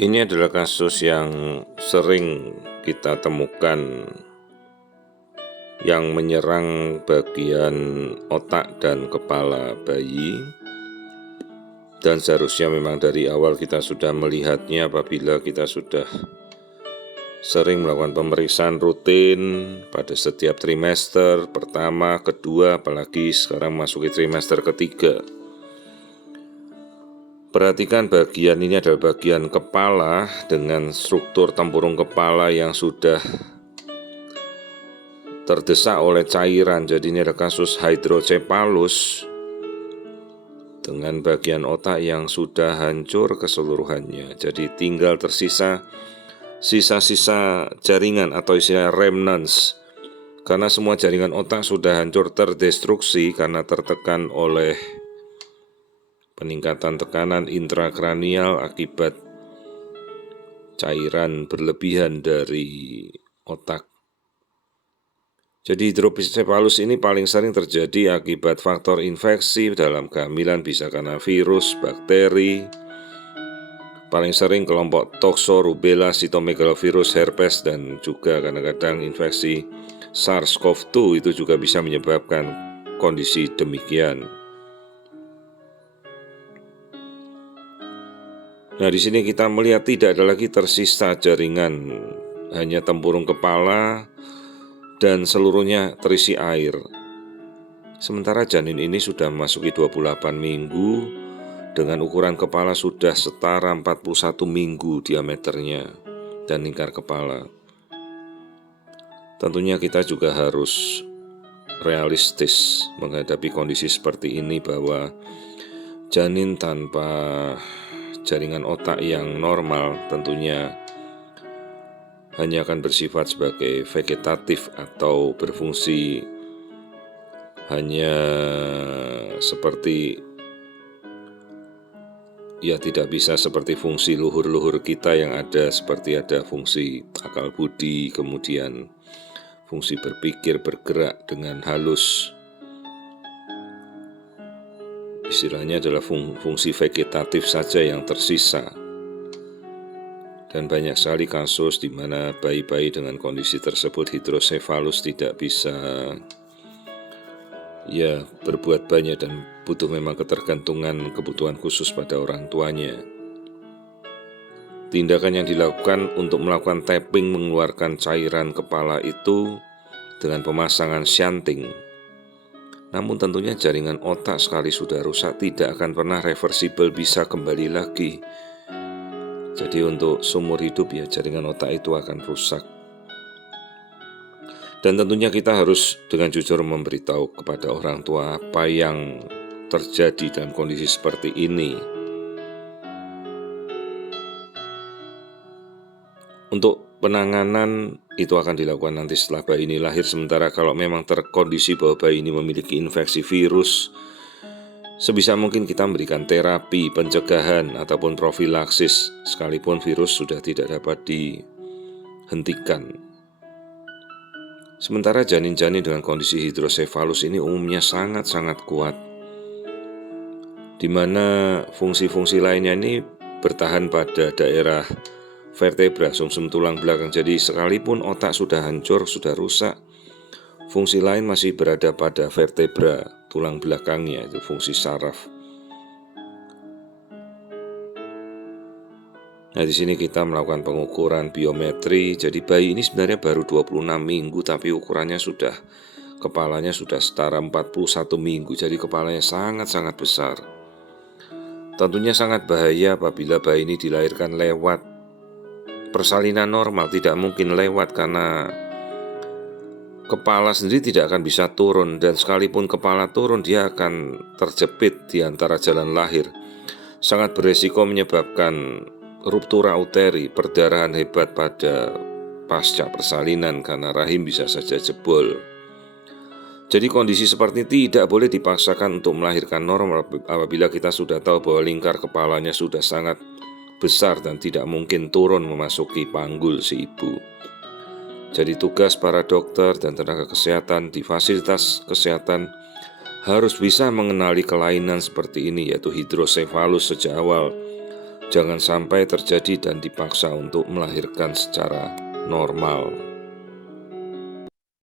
Ini adalah kasus yang sering kita temukan yang menyerang bagian otak dan kepala bayi, dan seharusnya memang dari awal kita sudah melihatnya apabila kita sudah sering melakukan pemeriksaan rutin pada setiap trimester pertama, kedua, apalagi sekarang masuki trimester ketiga. Perhatikan bagian ini adalah bagian kepala dengan struktur tempurung kepala yang sudah terdesak oleh cairan. Jadi ini ada kasus hidrocephalus dengan bagian otak yang sudah hancur keseluruhannya. Jadi tinggal tersisa sisa-sisa jaringan atau istilah remnants. Karena semua jaringan otak sudah hancur terdestruksi karena tertekan oleh peningkatan tekanan intrakranial akibat cairan berlebihan dari otak. Jadi hidrocephalus ini paling sering terjadi akibat faktor infeksi dalam kehamilan, bisa karena virus, bakteri. Paling sering kelompok tokso, rubella, sitomegalovirus, herpes, dan juga kadang-kadang infeksi SARS-CoV-2 itu juga bisa menyebabkan kondisi demikian. Nah, di sini kita melihat tidak ada lagi tersisa jaringan, hanya tempurung kepala dan seluruhnya terisi air. Sementara janin ini sudah memasuki 28 minggu dengan ukuran kepala sudah setara 41 minggu diameternya dan lingkar kepala. Tentunya kita juga harus realistis menghadapi kondisi seperti ini, bahwa janin tanpa jaringan otak yang normal tentunya hanya akan bersifat sebagai vegetatif atau berfungsi hanya seperti, ya tidak bisa seperti fungsi luhur-luhur kita yang ada, seperti ada fungsi akal budi, kemudian fungsi berpikir, bergerak dengan halus. Istilahnya adalah fungsi vegetatif saja yang tersisa. Dan banyak sekali kasus di mana bayi-bayi dengan kondisi tersebut hidrocephalus tidak bisa berbuat banyak dan butuh memang ketergantungan kebutuhan khusus pada orang tuanya. Tindakan yang dilakukan untuk melakukan tapping mengeluarkan cairan kepala itu dengan pemasangan shunting. Namun tentunya jaringan otak sekali sudah rusak tidak akan pernah reversible bisa kembali lagi. Jadi untuk seumur hidup jaringan otak itu akan rusak. Dan tentunya kita harus dengan jujur memberitahu kepada orang tua apa yang terjadi dalam kondisi seperti ini. Untuk penanganan itu akan dilakukan nanti setelah bayi ini lahir. Sementara kalau memang terkondisi bahwa bayi ini memiliki infeksi virus, sebisa mungkin kita memberikan terapi, pencegahan, ataupun profilaksis, sekalipun virus sudah tidak dapat dihentikan. Sementara janin-janin dengan kondisi hidrocephalus ini umumnya sangat-sangat kuat, di mana fungsi-fungsi lainnya ini bertahan pada daerah vertebra, sumsum tulang belakang. Jadi sekalipun otak sudah hancur, sudah rusak, fungsi lain masih berada pada vertebra, tulang belakangnya, itu fungsi saraf. Nah, di sini kita melakukan pengukuran biometri. Jadi bayi ini sebenarnya baru 26 minggu, tapi ukurannya kepalanya sudah setara 41 minggu. Jadi kepalanya sangat-sangat besar. Tentunya sangat bahaya apabila bayi ini dilahirkan lewat persalinan normal, tidak mungkin lewat karena kepala sendiri tidak akan bisa turun, dan sekalipun kepala turun dia akan terjepit di antara jalan lahir. Sangat beresiko menyebabkan ruptura uteri, perdarahan hebat pada pasca persalinan karena rahim bisa saja jebol. Jadi kondisi seperti ini tidak boleh dipaksakan untuk melahirkan normal apabila kita sudah tahu bahwa lingkar kepalanya sudah sangat besar dan tidak mungkin turun memasuki panggul si ibu. Jadi tugas para dokter dan tenaga kesehatan di fasilitas kesehatan harus bisa mengenali kelainan seperti ini, yaitu hidrocephalus sejak awal, Jangan sampai terjadi dan dipaksa untuk melahirkan secara normal.